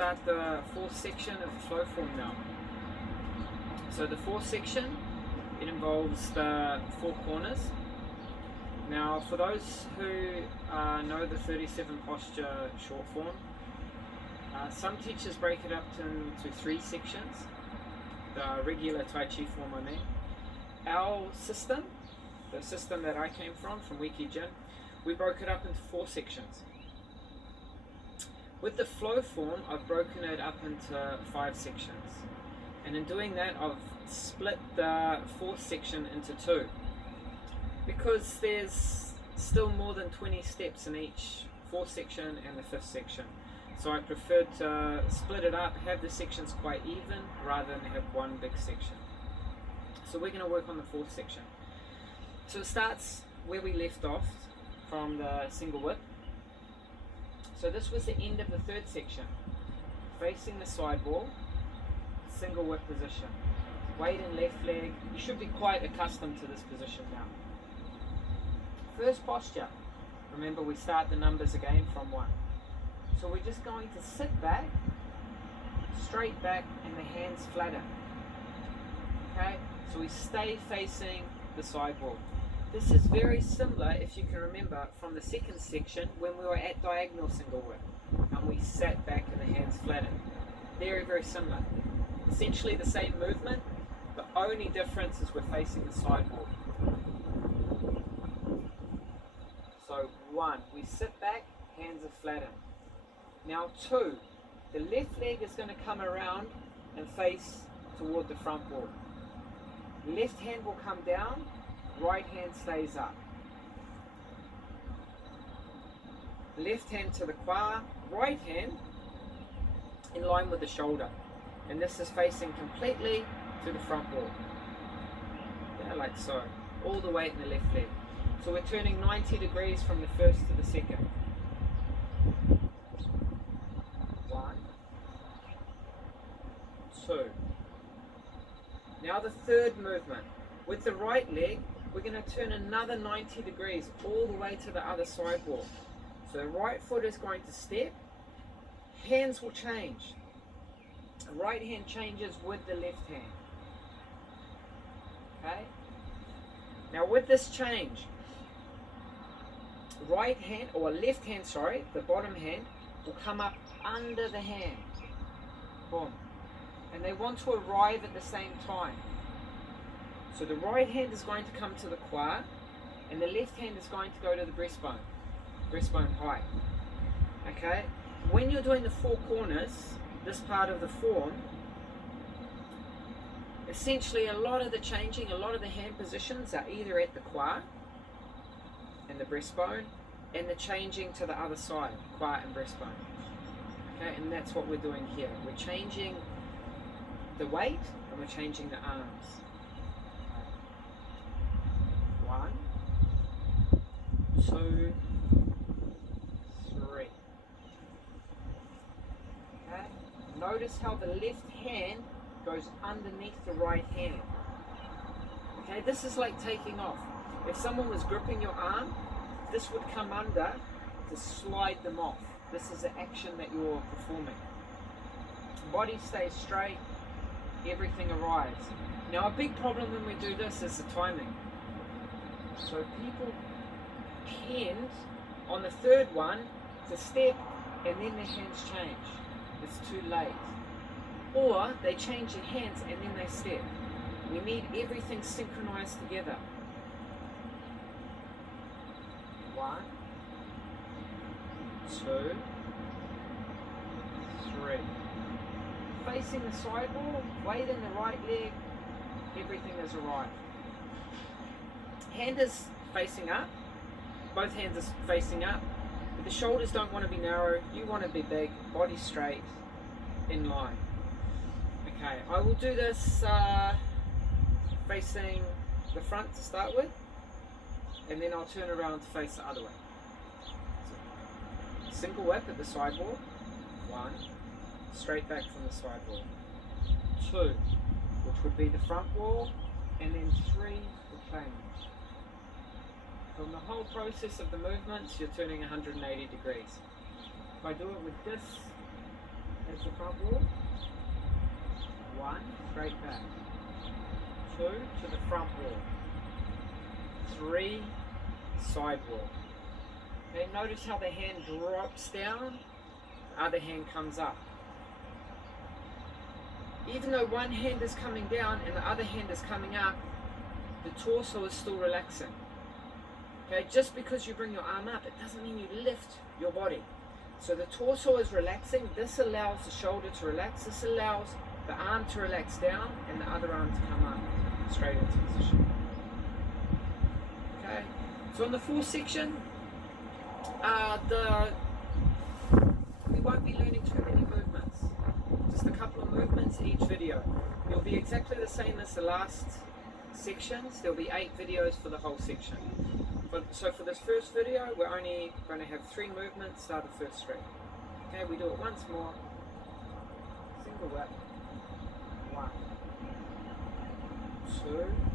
start the fourth section of the flow form now. So the fourth section, it involves the 4 corners. Now for those who know the 37 posture short form, some teachers break it up into 3 sections, the regular Tai Chi form I mean. Our system, the system that I came from Wiki Jin, we broke it up into 4 sections. With the flow form, I've broken it up into 5 sections. And in doing that, I've split the 4th section into 2. Because there's still more than 20 steps in each 4th section and the 5th section. So I preferred to split it up, have the sections quite even, rather than have one big section. So we're going to work on the 4th section. So it starts where we left off from the single whip. So this was the end of the 3rd section. Facing the side wall, single whip position. Weight in left leg. You should be quite accustomed to this position now. First posture. Remember, we start the numbers again from 1. So we're just going to sit back, straight back, and the hands flatten. Okay? So we stay facing the side wall. This is very similar, if you can remember, from the 2nd section when we were at diagonal single whip and we sat back and the hands flattened. Very, very similar. Essentially the same movement, the only difference is we're facing the side wall. So 1, we sit back, hands are flattened. Now 2, the left leg is going to come around and face toward the front wall. Left hand will come down, right hand stays up. Left hand to the kwa, right hand in line with the shoulder. And this is facing completely to the front wall. Yeah, like so. All the weight in the left leg. So we're turning 90 degrees from the first to the second. 1, 2. Now the 3rd movement. With the right leg, we're going to turn another 90 degrees all the way to the other side wall. So the right foot is going to step, hands will change. The right hand changes with the left hand. Okay? Now with this change, right hand, or left hand, sorry, the bottom hand will come up under the hand. Boom. And they want to arrive at the same time. So the right hand is going to come to the kwa, and the left hand is going to go to the breastbone high. Okay? When you're doing the 4 corners, this part of the form, essentially a lot of the changing, a lot of the hand positions are either at the kwa and the breastbone, and the changing to the other side, kwa and breastbone. Okay? And that's what we're doing here. We're changing the weight and we're changing the arms. 1, 2, 3. Okay? Notice how the left hand goes underneath the right hand. Okay, this is like taking off. If someone was gripping your arm, this would come under to slide them off. This is the action that you're performing. Body stays straight, everything arrives. Now a big problem when we do this is the timing. So people tend on the 3rd one to step and then their hands change. It's too late. Or they change their hands and then they step. We need everything synchronized together. 1, 2, 3. Facing the side wall, weight in the right leg, everything is arrived. Hand is facing up, both hands are facing up, but the shoulders don't want to be narrow, you want to be big, body straight, in line. Okay, I will do this facing the front to start with, and then I'll turn around to face the other way. So, single whip at the side wall, 1, straight back from the side wall, 2, which would be the front wall, and then 3, the change. From the whole process of the movements, you're turning 180 degrees. If I do it with this as the front wall. 1, straight back. 2, to the front wall. 3, side wall. Okay, notice how the hand drops down, the other hand comes up. Even though one hand is coming down and the other hand is coming up, the torso is still relaxing. Okay, just because you bring your arm up, it doesn't mean you lift your body. So the torso is relaxing. This allows the shoulder to relax. This allows the arm to relax down and the other arm to come up straight into position. Okay, so in the fourth section, we won't be learning too many movements. Just a couple of movements each video. It'll be exactly the same as the last sections. There'll be 8 videos for the whole section. So for this first video, we're only going to have 3 movements, the first 3. Okay, we do it once more. Single whip. 1, 2,